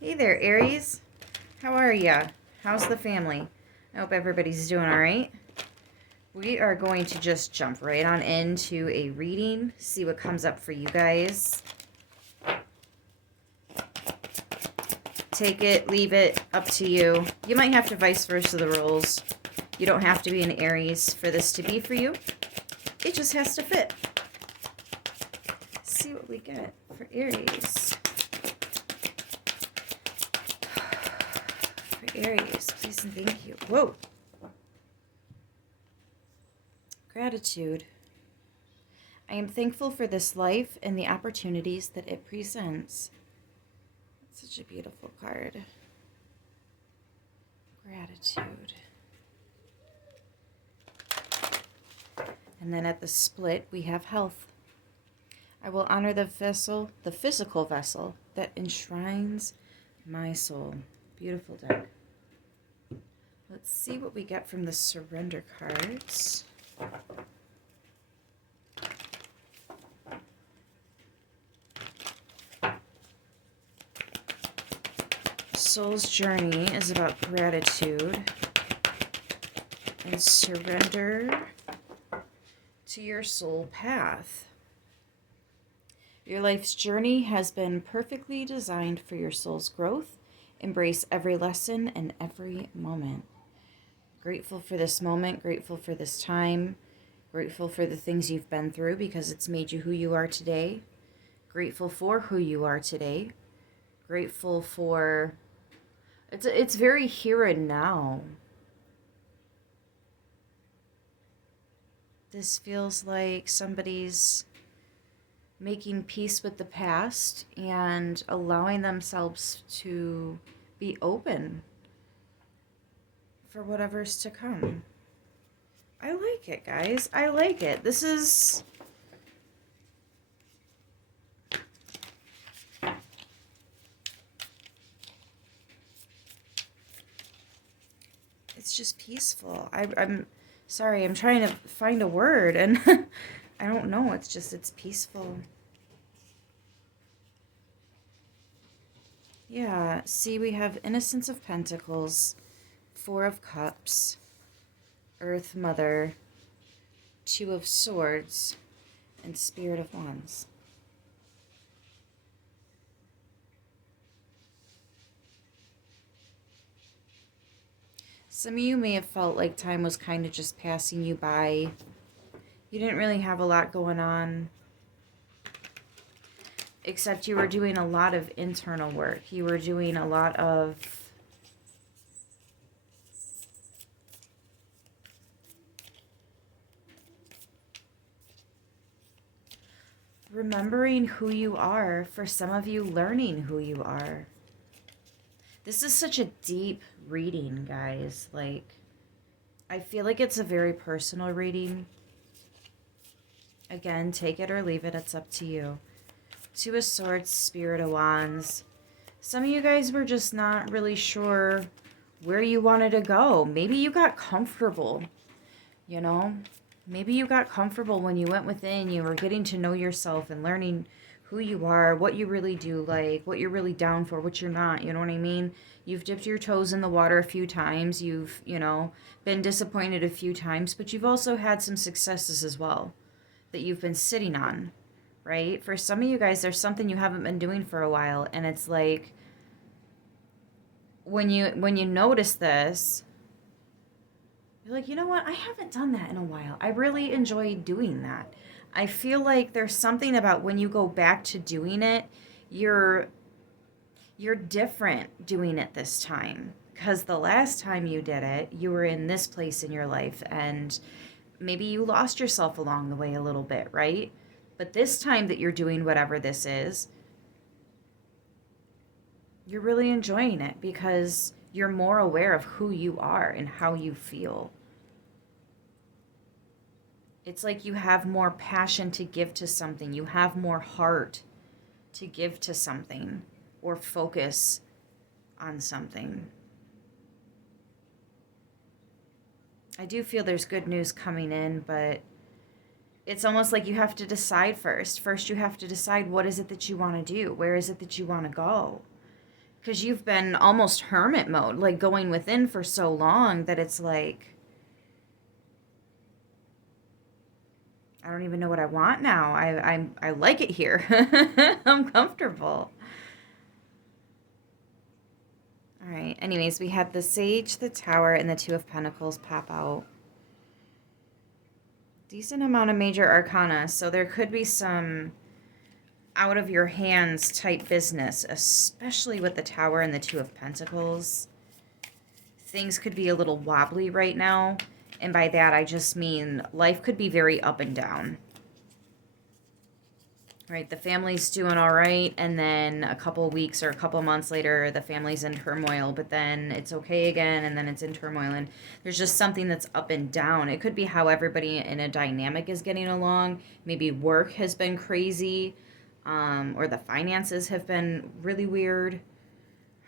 Hey there, Aries. How are ya? How's the family? I hope everybody's doing all right. We are going to just jump right on into a reading, see what comes up for you guys. Take it, leave it, up to you. You might have to vice versa the roles. You don't have to be an Aries for this to be for you. It just has to fit. See what we get for Aries. For Aries, please and thank you. Whoa. Gratitude. I am thankful for this life and the opportunities that it presents. That's such a beautiful card. Gratitude. And then at the split, we have health. I will honor the vessel, the physical vessel that enshrines my soul. Beautiful deck. Let's see what we get from the surrender cards. Soul's journey is about gratitude and surrender to your soul path. Your life's journey has been perfectly designed for your soul's growth. Embrace every lesson and every moment. Grateful for this moment, grateful for this time, grateful for the things you've been through because it's made you who you are today. Grateful for who you are today. Grateful for... It's very here and now. This feels like somebody's making peace with the past and allowing themselves to be open for whatever's to come. I like it, guys. I like it. This is... It's just peaceful. I'm sorry, I'm trying to find a word and I don't know. It's peaceful. Yeah, see, we have Innocence of Pentacles, Four of Cups, Earth Mother, Two of Swords, and Spirit of Wands. Some of you may have felt like time was kind of just passing you by. You didn't really have a lot going on, except you were doing a lot of internal work. You were doing a lot of remembering who you are. For some of you, learning who you are. This is such a deep reading, guys. Like, I feel like it's a very personal reading. Again, take it or leave it. It's up to you. Two of Swords, Spirit of Wands. Some of you guys were just not really sure where you wanted to go. Maybe you got comfortable, you know? Maybe you got comfortable when you went within. You were getting to know yourself and learning who you are, what you really do like, what you're really down for, what you're not, you know what I mean? You've dipped your toes in the water a few times. You've, been disappointed a few times, but you've also had some successes as well that you've been sitting on, right? For some of you guys, there's something you haven't been doing for a while, and it's like when you notice this, you're like, you know what? I haven't done that in a while. I really enjoy doing that. I feel like there's something about when you go back to doing it, you're different doing it this time. Because the last time you did it, you were in this place in your life and maybe you lost yourself along the way a little bit, right? But this time that you're doing whatever this is, you're really enjoying it because you're more aware of who you are and how you feel. It's like you have more passion to give to something. You have more heart to give to something or focus on something. I do feel there's good news coming in, but it's almost like you have to decide first. First, you have to decide what is it that you want to do? Where is it that you want to go? Because you've been almost hermit mode, like going within for so long that it's like, I don't even know what I want now. I like it here. I'm comfortable. All right. Anyways, we had the Sage, the Tower, and the Two of Pentacles pop out. Decent amount of major arcana, so there could be some out of your hands type business, especially with the Tower and the Two of Pentacles. Things could be a little wobbly right now, and by that I just mean life could be very up and down. Right, the family's doing all right, and then a couple weeks or a couple months later, the family's in turmoil, but then it's okay again, and then it's in turmoil, and there's just something that's up and down. It could be how everybody in a dynamic is getting along. Maybe work has been crazy, or the finances have been really weird.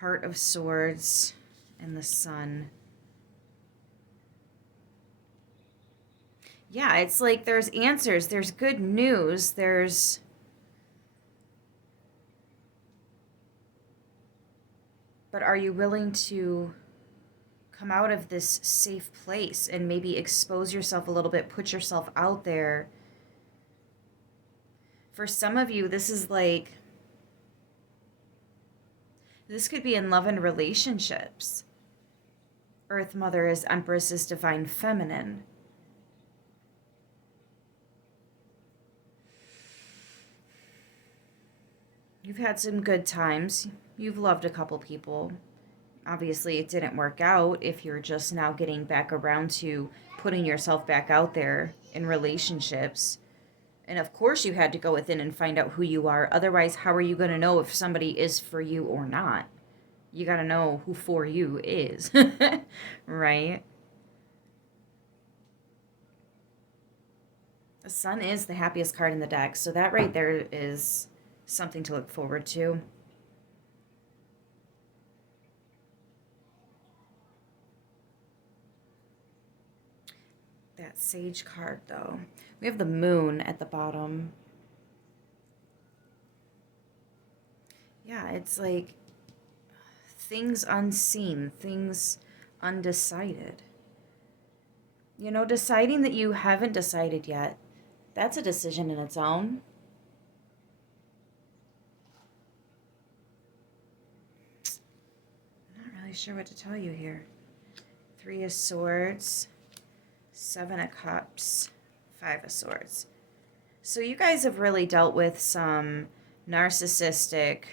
Heart of Swords and the Sun. Yeah, it's like there's answers, there's good news, there's... But are you willing to come out of this safe place and maybe expose yourself a little bit, put yourself out there? For some of you, this is like, this could be in love and relationships. Earth Mother is Empress is Divine Feminine. You've had some good times. You've loved a couple people. Obviously, it didn't work out if you're just now getting back around to putting yourself back out there in relationships. And of course, you had to go within and find out who you are. Otherwise, how are you going to know if somebody is for you or not? You got to know who for you is, right? The Sun is the happiest card in the deck, so that right there is something to look forward to. That Sage card, though. We have the Moon at the bottom. Yeah, it's like things unseen, things undecided. You know, deciding that you haven't decided yet, that's a decision in its own. I'm not really sure what to tell you here. Three of Swords, Seven of Cups, Five of Swords. So you guys have really dealt with some narcissistic,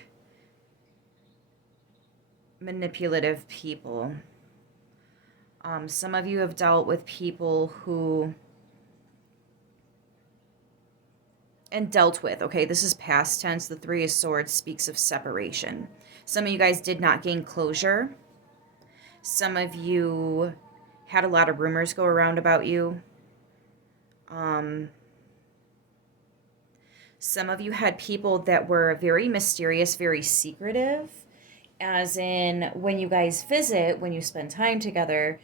manipulative people. Some of you have dealt with people who... And dealt with, okay, this is past tense. The Three of Swords speaks of separation. Some of you guys did not gain closure. Some of you had a lot of rumors go around about you. Some of you had people that were very mysterious, very secretive. As in, when you guys visit, when you spend time together,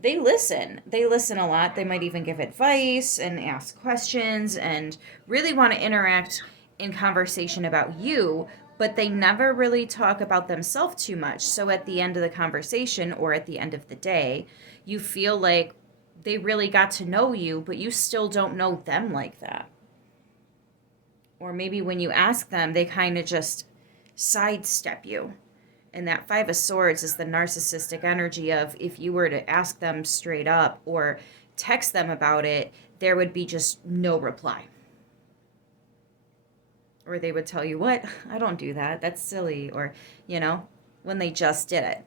they listen. They listen a lot. They might even give advice and ask questions and really want to interact in conversation about you, but they never really talk about themselves too much. So at the end of the conversation or at the end of the day, you feel like they really got to know you, but you still don't know them like that. Or maybe when you ask them, they kind of just sidestep you. And that Five of Swords is the narcissistic energy of if you were to ask them straight up or text them about it, there would be just no reply. Or they would tell you, what? I don't do that. That's silly. Or, you know, when they just did it.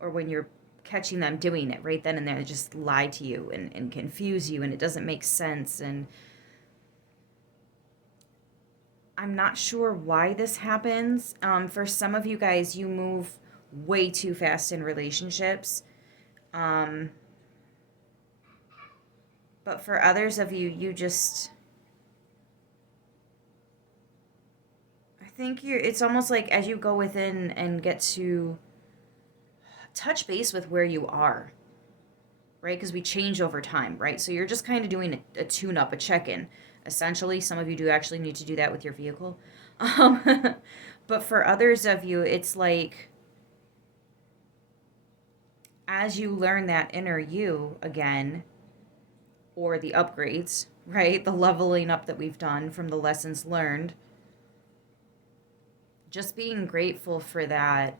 Or when you're catching them doing it right then and there, they just lie to you and confuse you and it doesn't make sense. And I'm not sure why this happens. For some of you guys, you move way too fast in relationships. But for others of you, you just... I think it's almost like as you go within and get to touch base with where you are, right? Because we change over time, right? So you're just kind of doing a tune-up, a check-in. Essentially, some of you do actually need to do that with your vehicle. But for others of you, it's like as you learn that inner you again, or the upgrades, right? The leveling up that we've done from the lessons learned, just being grateful for that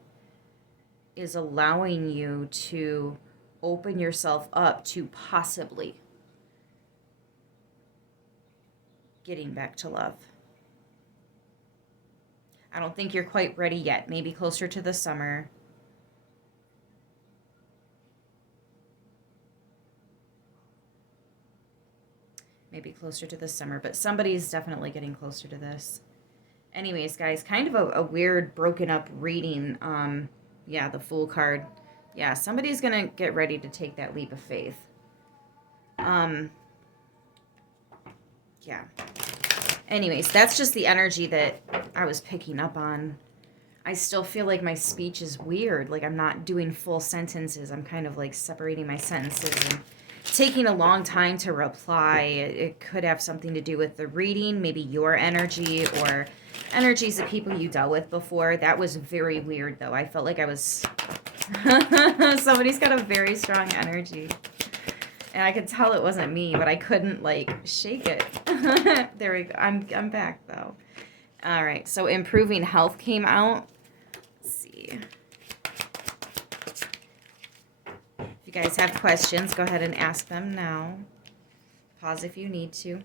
is allowing you to open yourself up to possibly getting back to love. I don't think you're quite ready yet. Maybe closer to the summer. Maybe closer to the summer, but somebody's definitely getting closer to this. Anyways, guys, kind of a weird broken up reading. Yeah, the Fool card. Yeah, somebody's gonna get ready to take that leap of faith. Yeah. Anyways, that's just the energy that I was picking up on. I still feel like my speech is weird. Like I'm not doing full sentences. I'm kind of like separating my sentences and taking a long time to reply. It could have something to do with the reading, maybe your energy or energies of people you dealt with before. That was very weird, though. I felt like I was... Somebody's got a very strong energy. And I could tell it wasn't me, but I couldn't, like, shake it. There we go. I'm back, though. All right, so improving health came out. Let's see. If you guys have questions, go ahead and ask them now. Pause if you need to.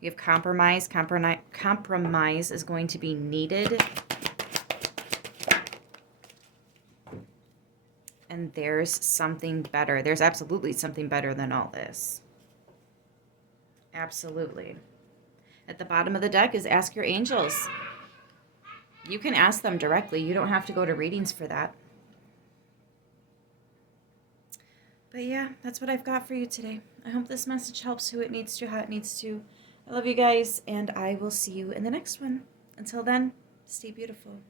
We have compromise. Compromise is going to be needed. And there's something better. There's absolutely something better than all this. Absolutely. At the bottom of the deck is ask your angels. You can ask them directly. You don't have to go to readings for that. But yeah, that's what I've got for you today. I hope this message helps who it needs to, how it needs to. I love you guys, and I will see you in the next one. Until then, stay beautiful.